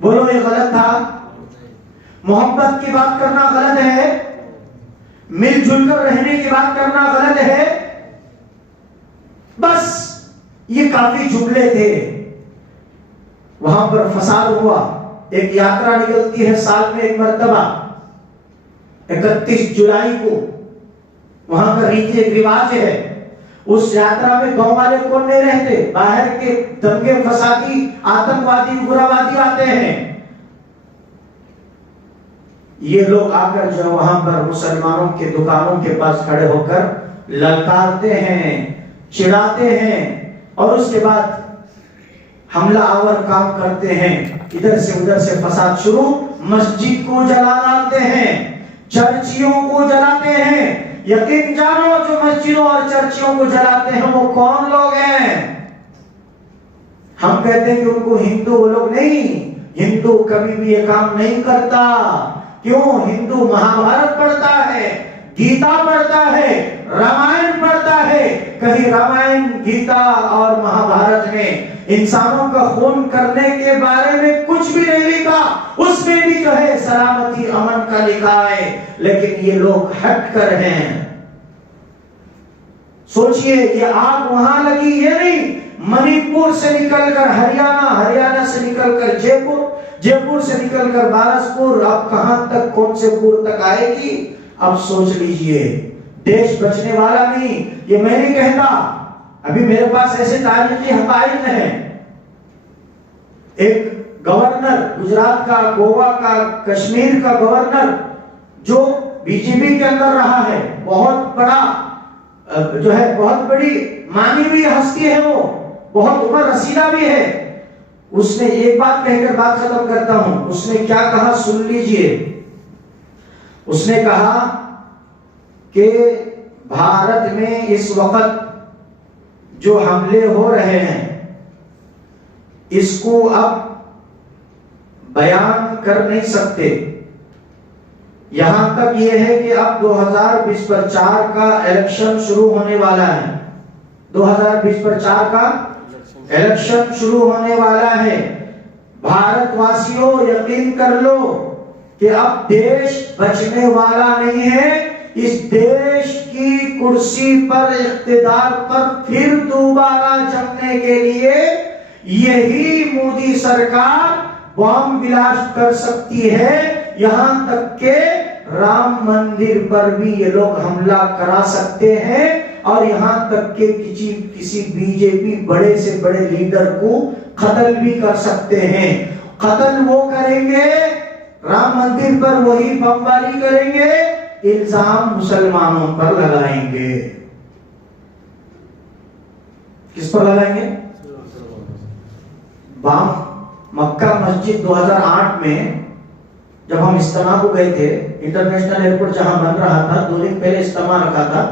بولو یہ غلط تھا؟ محبت کی بات کرنا غلط ہے؟ مل جل کر رہنے کی بات کرنا غلط ہے؟ بس یہ کافی جملے تھے. وہاں پر فساد ہوا. ایک یاترا نکلتی ہے سال میں ایک مرتبہ 31 جولائی کو. وہاں کا ریت ایک رواج ہے. اس یاترا میں گاؤں والے کون نہیں رہتے، باہر کے دنگے فسادی آتنکوادی اگروادی آتے ہیں. یہ لوگ آ کر جو وہاں پر مسلمانوں کے دکانوں کے پاس کھڑے ہو کر للکارتے ہیں، چڑھاتے ہیں اور اس کے بعد حملہ آور کام کرتے ہیں. ادھر سے ادھر سے فساد شروع. مسجد کو جلا ڈالتے ہیں، چرچیوں کو جلاتے ہیں. یقین جانو جو مسجدوں اور چرچیوں کو جلاتے ہیں وہ کون لوگ ہیں؟ ہم کہتے ہیں کہ ان کو ہندو، وہ لوگ نہیں. ہندو کبھی بھی یہ کام نہیں کرتا. کیوں؟ ہندو مہابھارت پڑھتا ہے، گیتا پڑھتا ہے، رامائن پڑھتا ہے. کہیں رامائن، گیتا اور مہابھارت میں انسانوں کا خون کرنے کے بارے میں کچھ بھی نہیں لکھا. اس میں بھی جو ہے سلامتی امن کا لکھا ہے، لیکن یہ لوگ ہٹ کر ہیں. سوچئے یہ آگ وہاں لگی، یہ نہیں منی پور سے نکل کر ہریانہ، ہریانہ سے نکل کر جے پور، جے پور سے نکل کر بارسپور، اب کہاں تک، کون سے پور تک آئے گی؟ اب سوچ لیجئے. دیش بچنے والا نہیں. یہ میں نہیں کہتا، ابھی میرے پاس ایسے تاریخی حقائق ہیں. ایک گورنر گجرات کا، گوا کا، کشمیر کا گورنر جو بی جے پی کے اندر رہا ہے، بہت بڑا جو ہے، بہت بڑی مانی ہوئی ہستی ہے، وہ بہت عمر رسیدہ بھی ہے. اس نے ایک بات کہہ کر بات ختم کرتا ہوں. اس نے کیا کہا سن لیجئے. اس نے کہا کہ بھارت میں اس وقت جو حملے ہو رہے ہیں اس کو اب بیان کر نہیں سکتے. یہاں تک یہ ہے کہ اب 2024 کا الیکشن شروع ہونے والا ہے. 2024 کا الیکشن شروع ہونے والا ہے. بھارت واسیوں یقین کر لو کہ اب دیش بچنے والا نہیں ہے. اس دیش کی کرسی پر، اقتدار پر پھر دوبارہ جمنے کے لیے یہی مودی سرکار بم بلاسٹ کر سکتی ہے. یہاں تک کہ رام مندر پر بھی یہ لوگ حملہ کرا سکتے ہیں، اور یہاں تک کہ کسی بی جے پی بڑے سے بڑے لیڈر کو قتل بھی کر سکتے ہیں. قتل وہ کریں گے، رام مندر پر وہی بمباری کریں گے، الزام مسلمانوں پر لگائیں گے. کس پر لگائیں گے؟ مکہ مسجد 2008 میں جب ہم اجتماع کو گئے تھے، انٹرنیشنل ایئرپورٹ جہاں بن رہا تھا، 2 دن پہلے اجتماع رکھا تھا،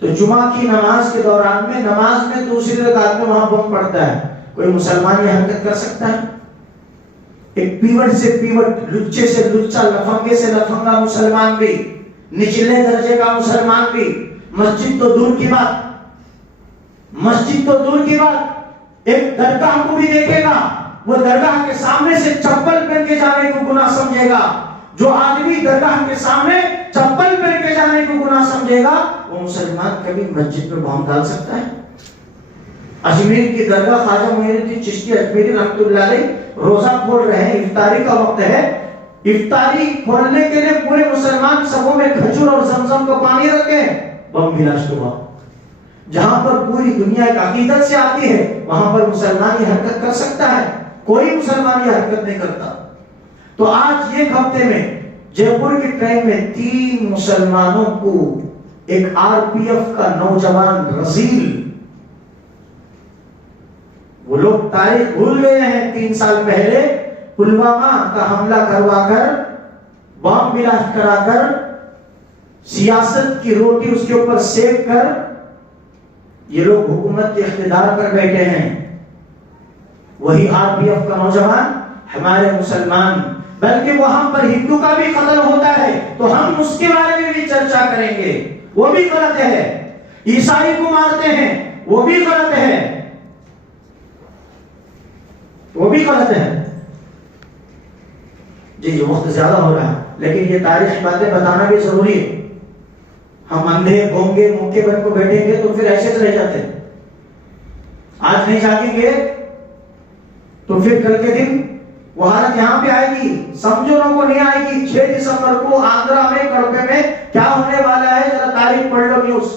تو جمعہ کی نماز کے دوران میں، نماز میں دوسری رکعت میں وہاں بم پڑتا ہے. کوئی مسلمان یہ حرکت کر سکتا ہے؟ ایک پیوٹ سے پیوٹ، لچے سے لچا، لفنگے سے لفنگا مسلمان بھی، نچلے درجے کا مسلمان بھی، مسجد تو دور کی بات، مسجد تو دور کی بات، ایک درگاہ کو بھی دیکھے گا، وہ درگاہ کے سامنے سے چپل پہن کے جانے کو گناہ سمجھے گا. جو آدمی درگاہ کے سامنے چپل پہن کے جانے کو گناہ سمجھے گا، وہ مسلمان کبھی مسجد میں بم ڈال سکتا ہے؟ اجمیر کی درگاہ خواجہ معین الدین چشتی اجمیری رحمۃ اللہ علیہ روزہ کھول رہے ہیں، افطاری کا وقت ہے، افطاری کھولنے کے لیے پورے مسلمان سبوں میں کھجور اور زمزم کا پانی رکھے ہیں، بم بلاسٹ ہوا. جہاں پر پوری دنیا ایک عقیدت سے آتی ہے وہاں پر مسلمان یہ حرکت کر سکتا ہے؟ کوئی مسلمان یہ حرکت نہیں کرتا. تو آج ایک ہفتے میں جے پور کی ٹرین میں 3 مسلمانوں کو ایک آر پی ایف کا نوجوان رزیل، وہ لوگ تاریخ بھول گئے ہیں، 3 سال پہلے پلوامہ کا حملہ کروا کر، بم بلاسٹ کرا کر، سیاست کی روٹی اس کے اوپر سیک کر یہ لوگ حکومت کے اقتدار پر بیٹھے ہیں. وہی آر پی ایف کا نوجوان ہمارے مسلمان بلکہ وہاں پر ہندو کا بھی قتل ہوتا ہے تو ہم اس کے بارے میں بھی چرچا کریں گے، وہ بھی غلط ہے۔ عیسائی کو مارتے ہیں، وہ بھی غلط ہے، وہ بھی غلط ہے۔ جی وقت زیادہ ہو رہا ہے، لیکن یہ تاریخی باتیں بتانا بھی ضروری ہے۔ ہم اندھے گونگے موقع بن کو بیٹھیں گے تو پھر ایسے رہ جاتے ہیں۔ آج نہیں جاگیں گے تو پھر کل کے دن وہ حالت یہاں پہ آئے گی، سمجھو کو نہیں آئے گی۔ 6 دسمبر کو آندھرا میں کڑپے میں کیا ہونے والا ہے ذرا تاریخ پڑھ لو نیوز۔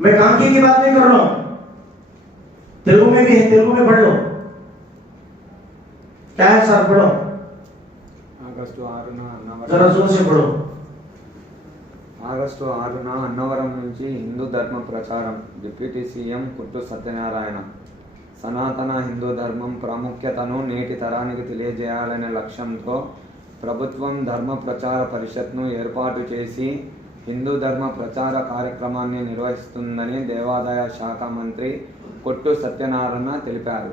میں کانکی کی بات نہیں کر رہا ہوں، تیلگو میں بھی ہے، تیلگو میں پڑھ لو کیا ہے سر، پڑھو ذرا زور سے پڑھو۔ ఆగస్టు 6న అన్నవరం నుంచి హిందూ ధర్మ ప్రచారం డిప్యూటీ సీఎం కొట్టు సత్యనారాయణ సనాతన హిందూ ధర్మం ప్రాముఖ్యతను నేటి తరానికి తెలియజేయాలనే లక్ష్యంతో ప్రభుత్వం ధర్మ ప్రచార పరిషత్ను ఏర్పాటు చేసి హిందూ ధర్మ ప్రచార కార్యక్రమాన్ని నిర్వహిస్తుందని దేవాదాయ శాఖ మంత్రి కొట్టు సత్యనారాయణ తెలిపారు।